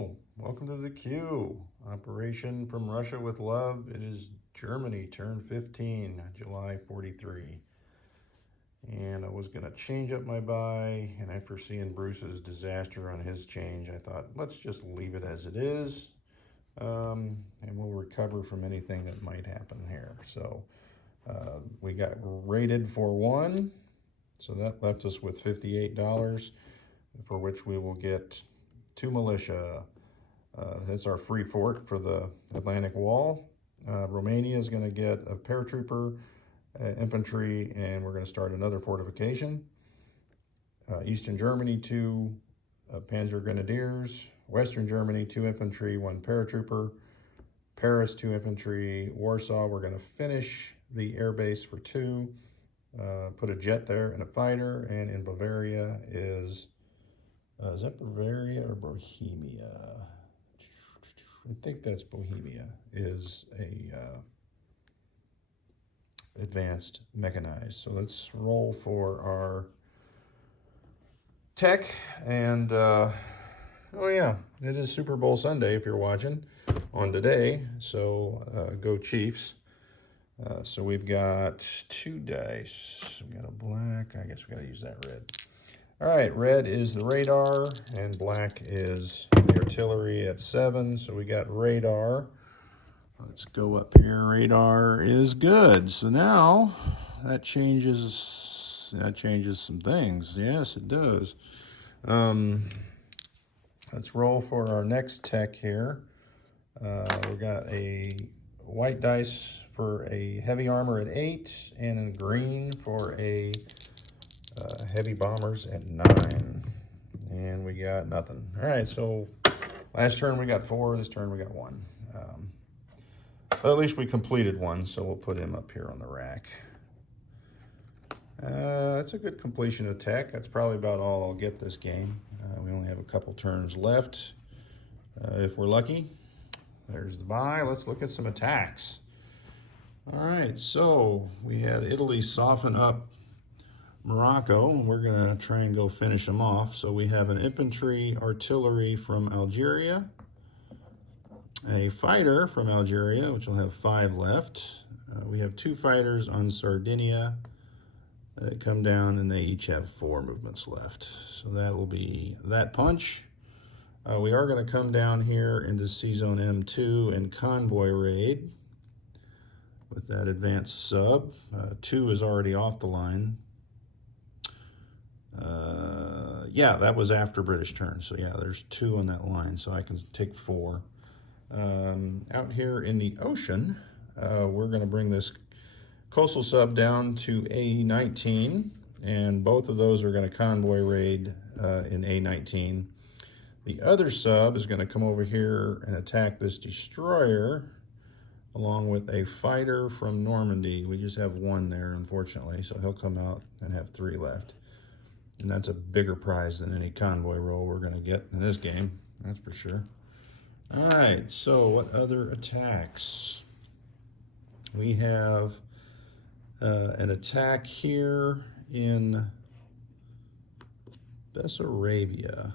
Hello, welcome to the Q. Operation from Russia with Love. It is Germany, turn 15, July 43. And I was going to change up my buy, and after seeing Bruce's disaster on his change, I thought, let's just leave it as it is, and we'll recover from anything that might happen here. So we got rated for one, so that left us with $58, for which we will get 2 militia. That's our free fort for the Atlantic Wall. Romania is going to get a paratrooper, infantry, and we're going to start another fortification. Eastern Germany, 2 Panzer Grenadiers. Western Germany, 2 infantry, 1 paratrooper. Paris, 2 infantry. Warsaw, we're going to finish the air base for 2. Put a jet there and a fighter. And in Bavaria is that Bavaria or Bohemia? I think that's Bohemia, is a advanced mechanized. So let's roll for our tech. And oh yeah, it is Super Bowl Sunday if you're watching on today. So go Chiefs. So we've got 2 dice. We got a black. I guess we got to use that red. All right, red is the radar, and black is the artillery at 7. So we got radar. Let's go up here. Radar is good. So now that changes some things. Yes, it does. Let's roll for our next tech here. We got a white dice for a heavy armor at 8, and a green for a heavy bombers at 9, and we got nothing. All right, so last turn we got 4, this turn we got 1. But at least we completed one, so we'll put him up here on the rack. That's a good completion of tech. That's probably about all I'll get this game. We only have a couple turns left, if we're lucky. There's the buy. Let's look at some attacks. All right, so we had Italy soften up Morocco. We're gonna try and go finish them off. So we have an infantry artillery from Algeria, a fighter from Algeria, which will have 5 left. We have 2 fighters on Sardinia that come down, and they each have 4 movements left. So that will be that punch. We are going to come down here into C-Zone M2 and convoy raid with that advanced sub. 2 is already off the line. Yeah, that was after British turn. So yeah, there's 2 on that line, so I can take 4. Out here in the ocean, we're going to bring this coastal sub down to A19, and both of those are going to convoy raid in A19. The other sub is going to come over here and attack this destroyer along with a fighter from Normandy. We just have 1 there, unfortunately, so he'll come out and have 3 left. And that's a bigger prize than any convoy roll we're going to get in this game, that's for sure. All right, so what other attacks? We have an attack here in Bessarabia.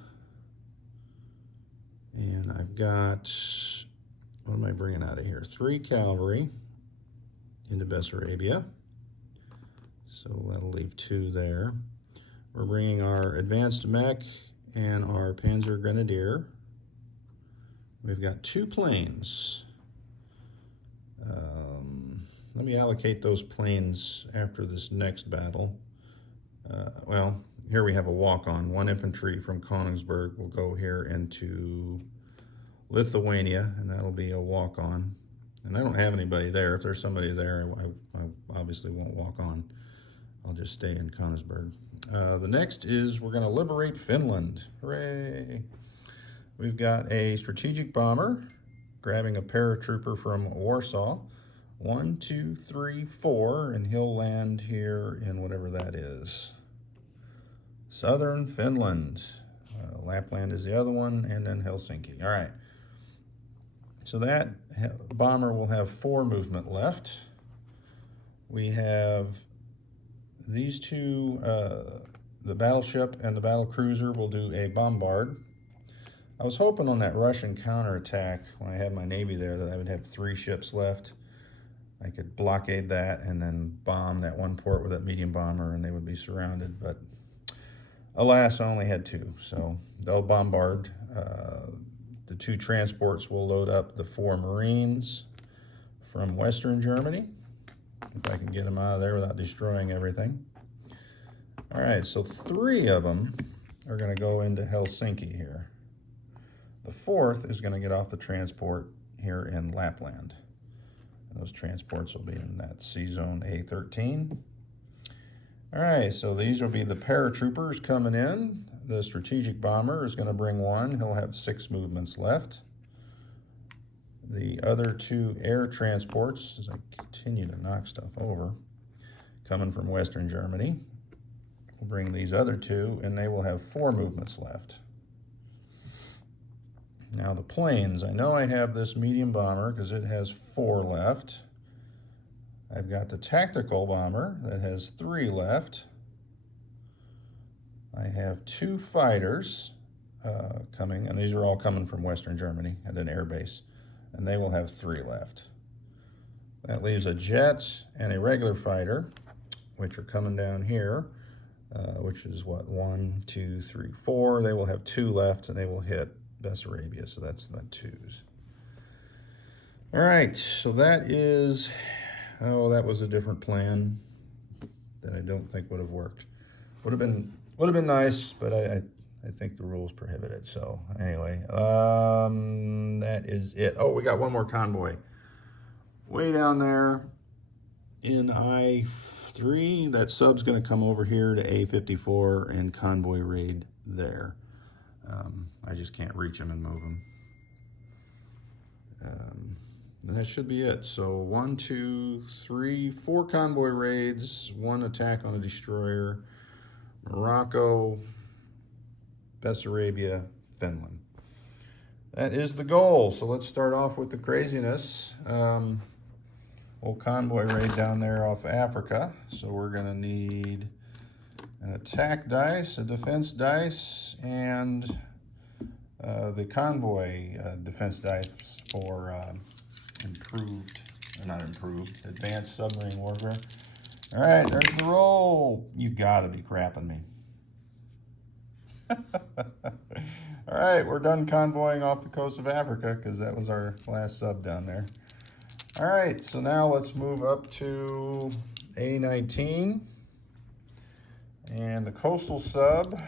And I've got, what am I bringing out of here? 3 cavalry into Bessarabia. So that'll leave 2 there. We're bringing our advanced mech and our Panzer Grenadier. We've got 2 planes. Let me allocate those planes after this next battle. Well, here we have a walk-on. 1 infantry from Königsberg will go here into Lithuania, and that'll be a walk-on. And I don't have anybody there. If there's somebody there, I obviously won't walk on. I'll just stay in Königsberg. The next is we're going to liberate Finland. Hooray! We've got a strategic bomber grabbing a paratrooper from Warsaw. 1, 2, 3, 4, and he'll land here in whatever that is. Southern Finland. Lapland is the other one, and then Helsinki. All right. So that bomber will have 4 movement left. We have these 2, the battleship and the battle cruiser will do a bombard. I was hoping on that Russian counterattack, when I had my Navy there, that I would have 3 ships left. I could blockade that and then bomb that one port with that medium bomber, and they would be surrounded. But alas, I only had 2, so they'll bombard. The 2 transports will load up the 4 Marines from Western Germany, if I can get them out of there without destroying everything. All right, so 3 of them are going to go into Helsinki here. The 4th is going to get off the transport here in Lapland. And those transports will be in that Sea Zone A13. All right, so these will be the paratroopers coming in. The strategic bomber is going to bring 1. He'll have 6 movements left. The other 2 air transports, as I continue to knock stuff over, coming from Western Germany, will bring these other 2, and they will have 4 movements left. Now the planes, I know I have this medium bomber because it has 4 left. I've got the tactical bomber that has 3 left. I have 2 fighters coming, and these are all coming from Western Germany at an air base, and they will have 3 left. That leaves a jet and a regular fighter, which are coming down here, which is what, 1, 2, 3, 4. They will have 2 left, and they will hit Bessarabia, so that's the 2s. All right, so that is, oh, that was a different plan that I don't think would have worked. Would have been nice, but I think the rules prohibit it. So anyway, that is it. Oh, we got one more convoy way down there in I-3. That sub's going to come over here to A-54 and convoy raid there. I just can't reach them and move them. And that should be it. So 1, 2, 3, 4 convoy raids, 1 attack on a destroyer, Morocco, Bessarabia, Finland. That is the goal. So let's start off with the craziness. Old convoy raid down there off Africa. So we're going to need an attack dice, a defense dice, and the convoy defense dice for advanced submarine warfare. All right, there's the roll. You gotta be crapping me. All right, we're done convoying off the coast of Africa because that was our last sub down there. All right, so now let's move up to A19 and the coastal sub,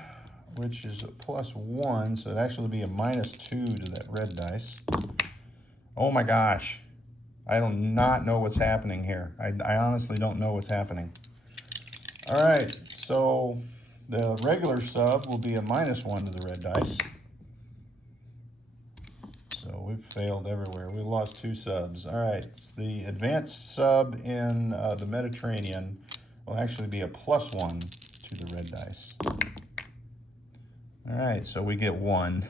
which is a +1, so it'd actually be a -2 to that red dice. Oh my gosh. I do not know what's happening here. I honestly don't know what's happening. All right, so the regular sub will be a -1 to the red dice. So we've failed everywhere. We lost 2 subs. All right, the advanced sub in the Mediterranean will actually be a +1 to the red dice. All right, so we get 1.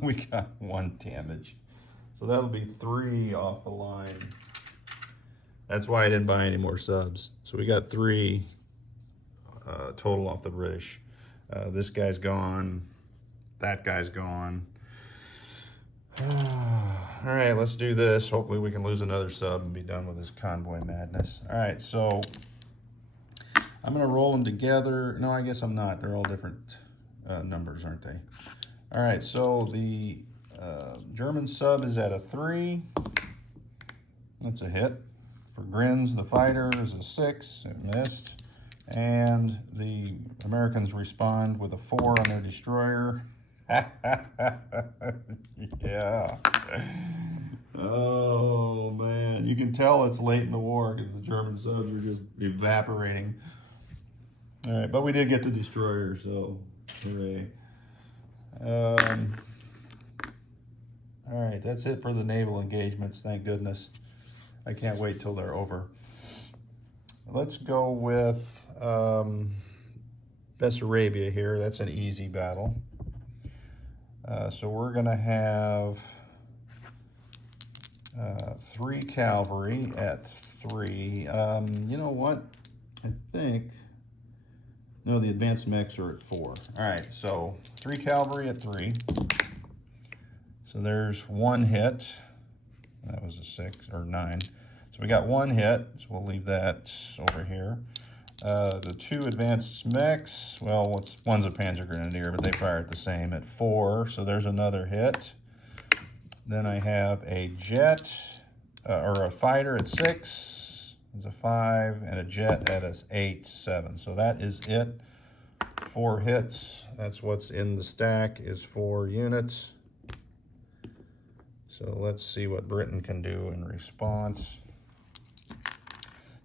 We got 1 damage. So that'll be 3 off the line. That's why I didn't buy any more subs. So we got 3 total off the British. This guy's gone. That guy's gone. All right, let's do this. Hopefully we can lose another sub and be done with this convoy madness. All right, so I'm going to roll them together. No, I guess I'm not. They're all different numbers, aren't they? All right, so the German sub is at a 3. That's a hit. For grins, the fighter is a 6. It missed. And the Americans respond with a 4 on their destroyer. Yeah. Oh, man. You can tell it's late in the war because the German subs are just evaporating. All right, but we did get the destroyer, so hooray. All right, that's it for the naval engagements, thank goodness. I can't wait till they're over. Let's go with Bessarabia here. That's an easy battle. So we're going to have 3 cavalry at 3. You know what? I think... No, the advanced mechs are at 4. All right, so 3 cavalry at 3. So there's one hit. That was a 6 or 9. So we got one hit, so we'll leave that over here. The 2 advanced mechs, well, one's a Panzer Grenadier, but they fire at the same at 4, so there's another hit. Then I have a jet, or a fighter at 6, there's a 5, and a jet at a 8, 7. So that is it. 4 hits. That's what's in the stack, is 4 units. So let's see what Britain can do in response.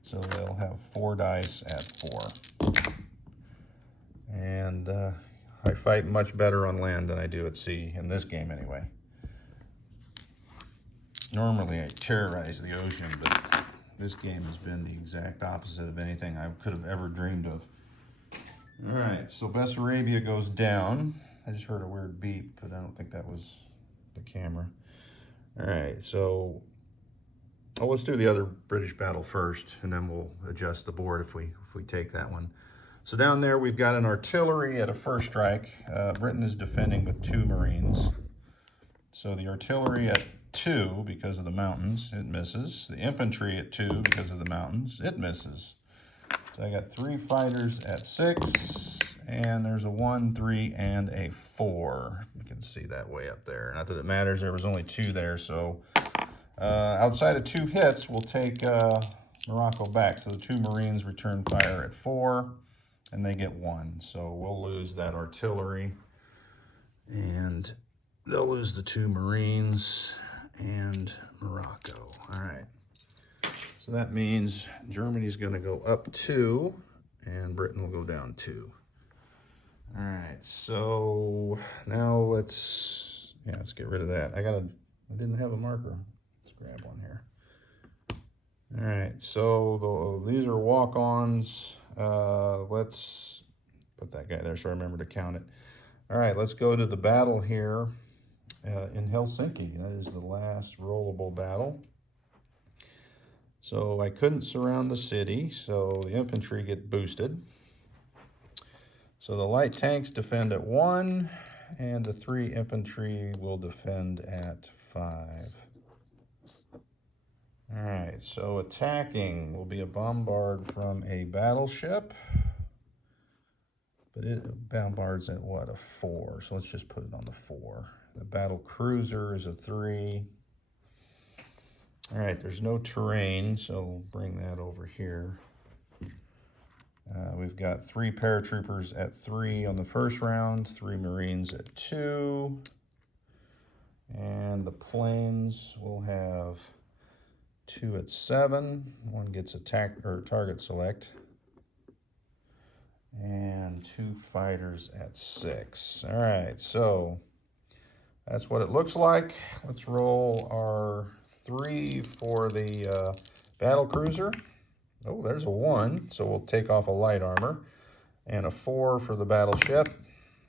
So they'll have 4 dice at 4. And I fight much better on land than I do at sea, in this game anyway. Normally I terrorize the ocean, but this game has been the exact opposite of anything I could have ever dreamed of. All right, so Bessarabia goes down. I just heard a weird beep, but I don't think that was the camera. All right, so let's do the other British battle first, and then we'll adjust the board if we take that one. So down there we've got an artillery at a first strike. Britain is defending with 2 Marines. So the artillery at 2 because of the mountains, it misses. The infantry at 2 because of the mountains, it misses. So I got 3 fighters at 6, and there's a 1, 3, and a 4. You can see that way up there. Not that it matters, there was only 2 there, so outside of 2 hits, we'll take Morocco back. So the 2 Marines return fire at 4, and they get 1. So we'll lose that artillery, and they'll lose the 2 Marines and Morocco. All right. So that means Germany's going to go up 2, and Britain will go down 2. All right, so now let's get rid of that. I didn't have a marker. Let's grab one here. All right, so these are walk-ons. Let's put that guy there so I remember to count it. All right, let's go to the battle here in Helsinki. That is the last rollable battle. So I couldn't surround the city, so the infantry get boosted. So the light tanks defend at 1, and the 3 infantry will defend at 5. All right, so attacking will be a bombard from a battleship, but it bombards at what, a 4? So let's just put it on the 4. The battle cruiser is a 3. All right, there's no terrain, so we'll bring that over here. We've got 3 paratroopers at 3 on the first round, 3 Marines at 2. And the planes will have 2 at 7. One gets attack or target select. And 2 fighters at 6. All right, so that's what it looks like. Let's roll our 3 for the battle cruiser. Oh, there's a 1, so we'll take off a light armor. And a 4 for the battleship,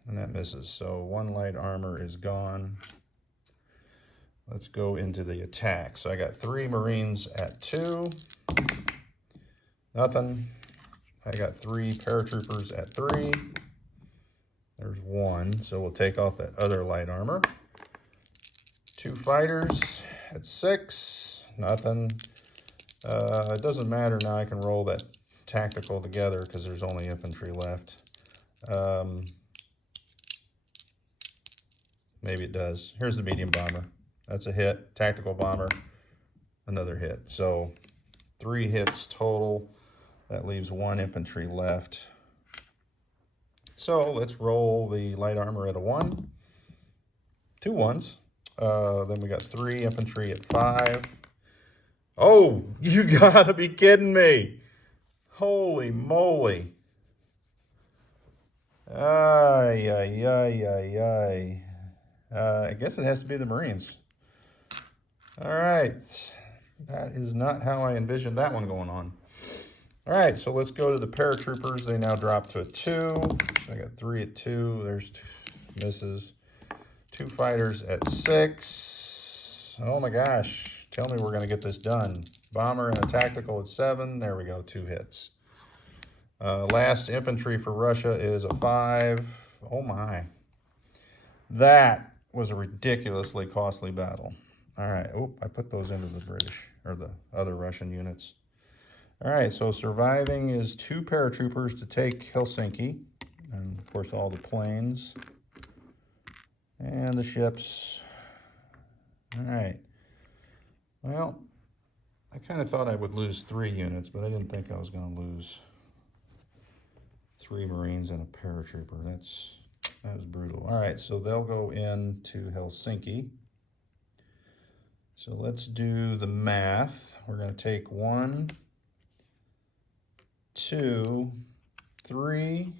and that misses. So 1 light armor is gone. Let's go into the attack. So I got 3 Marines at 2. Nothing. I got 3 paratroopers at 3. There's 1, so we'll take off that other light armor. 2 fighters at 6. Nothing. It doesn't matter now. I can roll that tactical together because there's only infantry left. Maybe it does. Here's the medium bomber. That's a hit. Tactical bomber, another hit. So 3 hits total. That leaves 1 infantry left. So let's roll the light armor at a 1. 2 1s. Then we got 3 infantry at 5. Oh, you gotta be kidding me. Holy moly. Ay, ay, ay, ay, ay. I guess it has to be the Marines. All right. That is not how I envisioned that one going on. All right, so let's go to the paratroopers. They now drop to a 2. I got 3 at 2. There's 2 misses. 2 fighters at 6. Oh my gosh. Tell me we're going to get this done. Bomber and a tactical at 7. There we go, 2 hits. Last infantry for Russia is a 5. Oh my. That was a ridiculously costly battle. All right, oh, I put those into the British, or the other Russian units. All right, so surviving is 2 paratroopers to take Helsinki, and of course all the planes and the ships. All right, well, I kind of thought I would lose 3 units, but I didn't think I was going to lose 3 Marines and a paratrooper. That was brutal. All right, so they'll go into Helsinki. So let's do the math. We're going to take 1, 2, 3,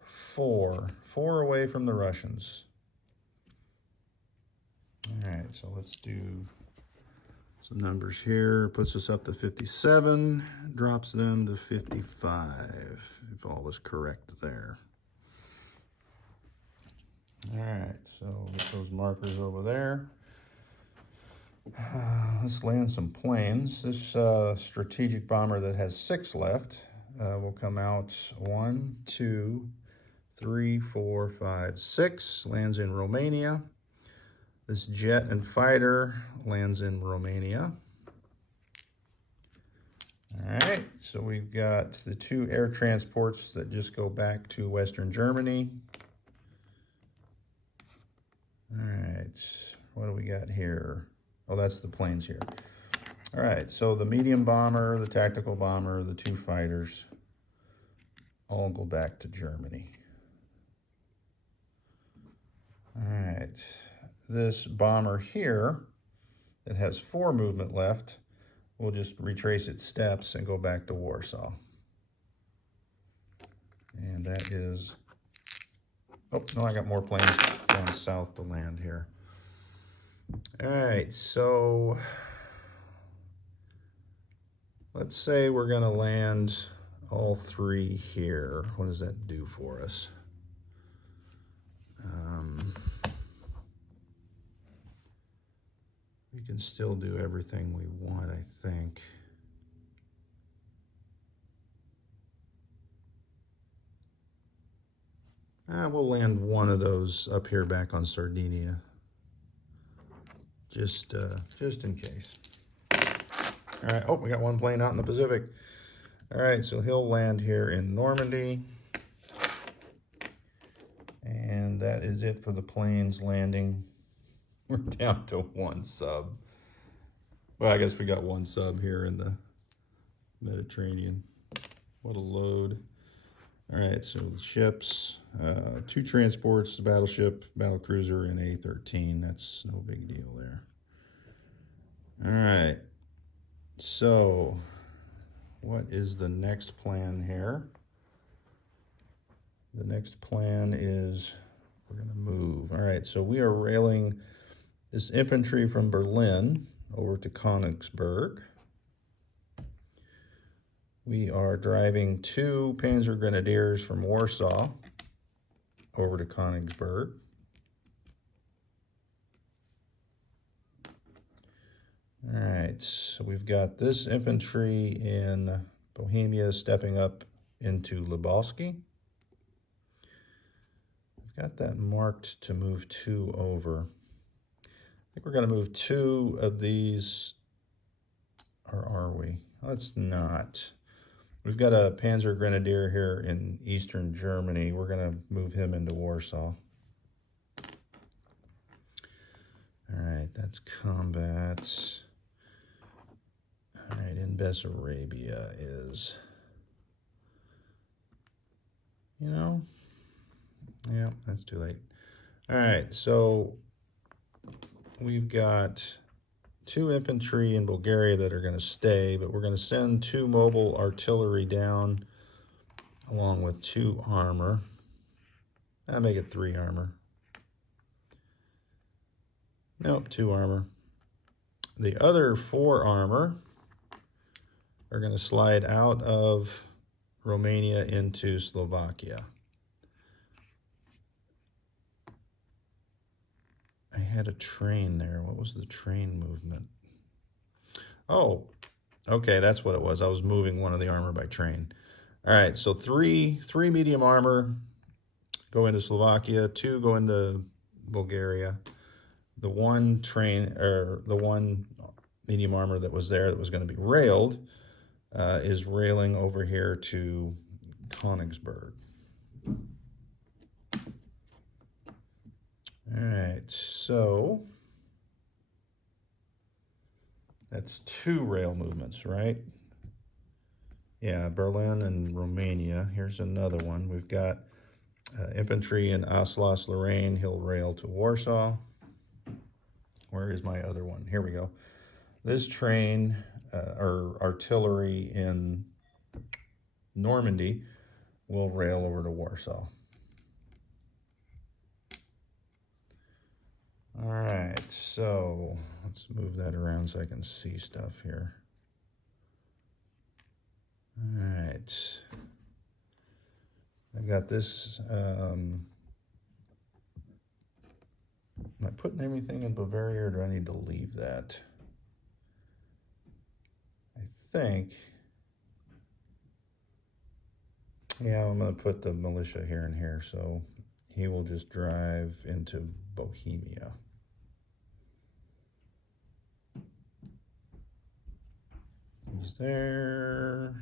4. 4 away from the Russians. All right, so let's do some numbers here. Puts us up to 57, drops them to 55, if all is correct there. All right, so get those markers over there. Let's land some planes. This strategic bomber that has 6 left will come out 1, 2, 3, 4, 5, 6. Lands in Romania. This jet and fighter lands in Romania. All right, so we've got the 2 air transports that just go back to Western Germany. All right, what do we got here? Oh, that's the planes here. All right, so the medium bomber, the tactical bomber, the 2 fighters all go back to Germany. All right, this bomber here that has 4 movement left, we'll just retrace its steps and go back to Warsaw. And that is, oh, no, I got more planes going south to land here. All right, so let's say we're going to land all 3 here. What does that do for us? We can still do everything we want, I think. We'll land one of those up here back on Sardinia, just in case. All right, oh, we got 1 plane out in the Pacific. All right, so he'll land here in Normandy. And that is it for the planes landing. We're down to 1 sub. Well, I guess we got 1 sub here in the Mediterranean. What a load. All right, so the ships, 2 transports, the battleship, battlecruiser, and A-13. That's no big deal there. All right, so what is the next plan here? The next plan is we're going to move. All right, so we are railing this infantry from Berlin over to Königsberg. We are driving 2 Panzer Grenadiers from Warsaw over to Königsberg. All right, so we've got this infantry in Bohemia stepping up into Lubalski. We've got that marked to move 2 over. I think we're going to move 2 of these, or are we? Let's not. We've got a Panzer Grenadier here in Eastern Germany. We're going to move him into Warsaw. All right, that's combat. All right, in Bessarabia is, yeah, that's too late. All right, so we've got 2 infantry in Bulgaria that are going to stay, but we're going to send 2 mobile artillery down along with 2 armor. I'll make it 3 armor. Nope, 2 armor. The other 4 armor are going to slide out of Romania into Slovakia. I had a train there. What was the train movement? Oh, okay, that's what it was. I was moving one of the armor by train. All right, so three medium armor go into Slovakia, 2 go into Bulgaria. The one train, or the one medium armor that was there that was going to be railed, is railing over here to Königsberg. All right, so that's 2 rail movements, right? Yeah, Berlin and Romania. Here's another one. We've got infantry in Alsace-Lorraine. He'll rail to Warsaw. Where is my other one? Here we go. This train, or artillery in Normandy, will rail over to Warsaw. All right, so let's move that around so I can see stuff here. All right. I got this. Am I putting everything in Bavaria, or do I need to leave that? I think, yeah, I'm going to put the militia here and here, so he will just drive into Bohemia. He's there.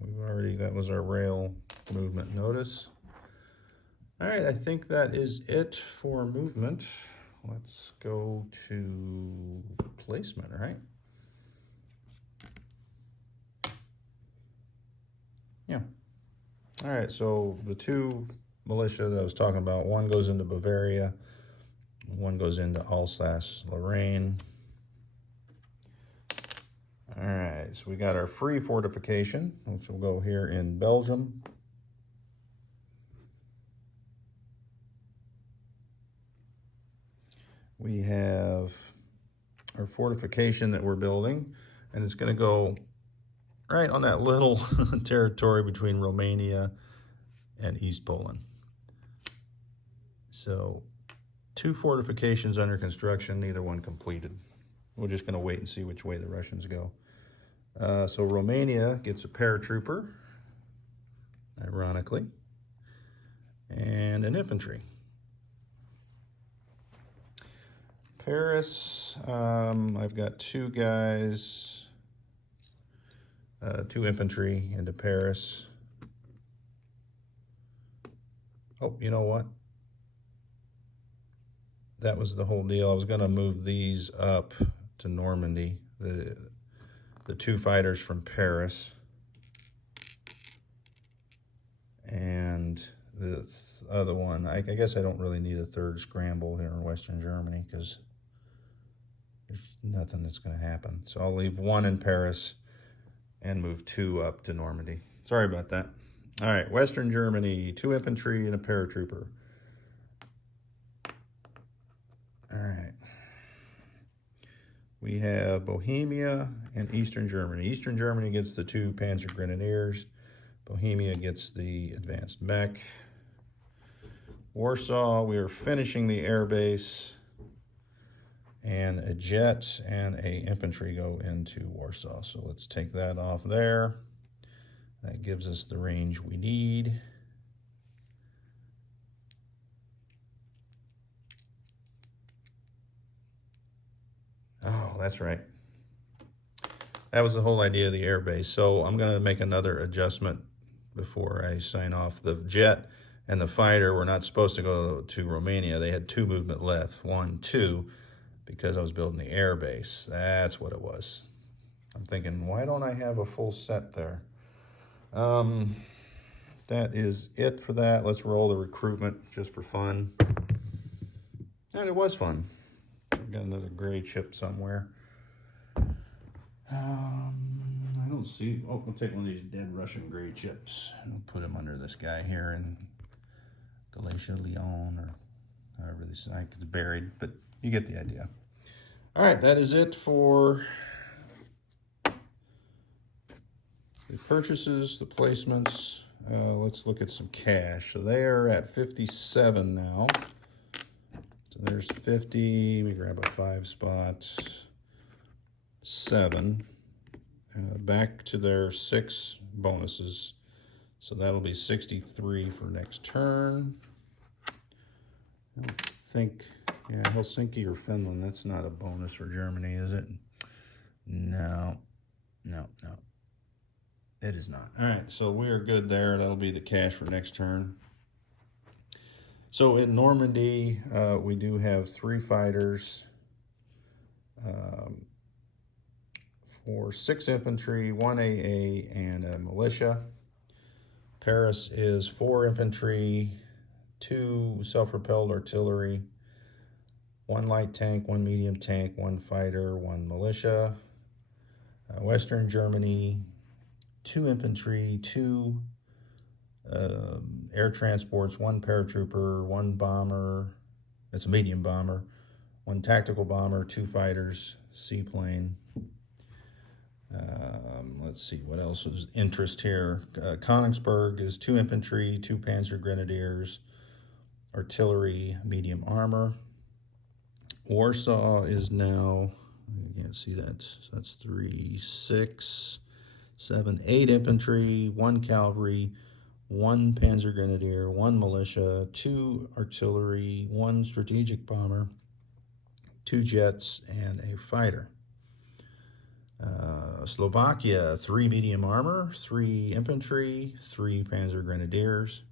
We've already, that was our rail movement notice. All right, I think that is it for movement. Let's go to placement, right? Yeah. All right, so the 2 militia that I was talking about, one goes into Bavaria, one goes into Alsace-Lorraine. All right, so we got our free fortification, which will go here in Belgium. We have our fortification that we're building, and it's going to go right on that little territory between Romania and East Poland. So 2 fortifications under construction, neither one completed. We're just going to wait and see which way the Russians go. So Romania gets a paratrooper, ironically, and an infantry. Paris, I've got 2 guys, 2 infantry into Paris. Oh, you know what? That was the whole deal. I was going to move these up to Normandy, the 2 fighters from Paris, and the other one. I guess I don't really need a 3rd scramble here in Western Germany because there's nothing that's going to happen. So I'll leave 1 in Paris and move 2 up to Normandy. Sorry about that. All right, Western Germany, 2 infantry and a paratrooper. All right. We have Bohemia and Eastern Germany. Eastern Germany gets the 2 Panzer Grenadiers. Bohemia gets the advanced mech. Warsaw, we are finishing the air base, and a jet and a infantry go into Warsaw. So let's take that off there. That gives us the range we need. Oh, that's right. That was the whole idea of the air base. So I'm going to make another adjustment before I sign off. The jet and the fighter were not supposed to go to Romania. They had 2 movement left, 1, 2, because I was building the air base. That's what it was. I'm thinking, why don't I have a full set there? That is it for that. Let's roll the recruitment just for fun. And it was fun. Got another gray chip somewhere. I don't see. Oh, I'll take one of these dead Russian gray chips. I'll put him under this guy here in Galatia, Leon, or however this is. It's buried, but you get the idea. All right, that is it for the purchases, the placements. Let's look at some cash. So they are at 57 now. So there's 50. We grab a 5 spot. 7. Back to their 6 bonuses. So that'll be 63 for next turn. I don't think, yeah, Helsinki or Finland, that's not a bonus for Germany, is it? No, no, no. It is not. All right, so we are good there. That'll be the cash for next turn. So in Normandy, we do have 3 fighters for 6 infantry, 1 AA, and a militia. Paris is 4 infantry, 2 self-propelled artillery, 1 light tank, 1 medium tank, 1 fighter, 1 militia. Western Germany, 2 infantry, 2 air transports, 1 paratrooper, 1 bomber, that's a medium bomber, 1 tactical bomber, 2 fighters, seaplane. Let's see, what else is interest here? Königsberg is 2 infantry, 2 panzer grenadiers, artillery, medium armor. Warsaw is now, you can't see that, so that's 3, 6, 7, 8 infantry, 1 cavalry, 1 panzer grenadier, 1 militia, 2 artillery, 1 strategic bomber, 2 jets, and a fighter. Slovakia, 3 medium armor, 3 infantry, 3 panzer grenadiers.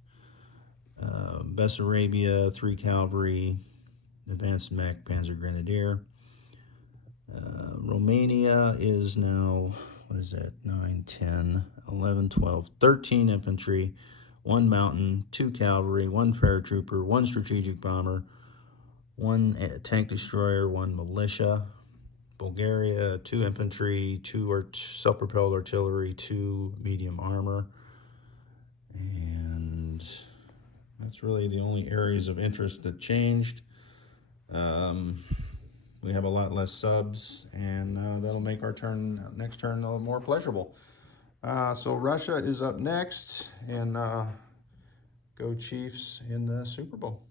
Bessarabia, 3 cavalry, advanced mech, panzer grenadier. Romania is now, what is that, 9, 10, 11, 12, 13 infantry, 1 mountain, 2 cavalry, 1 paratrooper, 1 strategic bomber, 1 tank destroyer, 1 militia. Bulgaria, 2 infantry, 2 self-propelled artillery, 2 medium armor. And that's really the only areas of interest that changed. We have a lot less subs, and that'll make our next turn a little more pleasurable. So Russia is up next, and go Chiefs in the Super Bowl.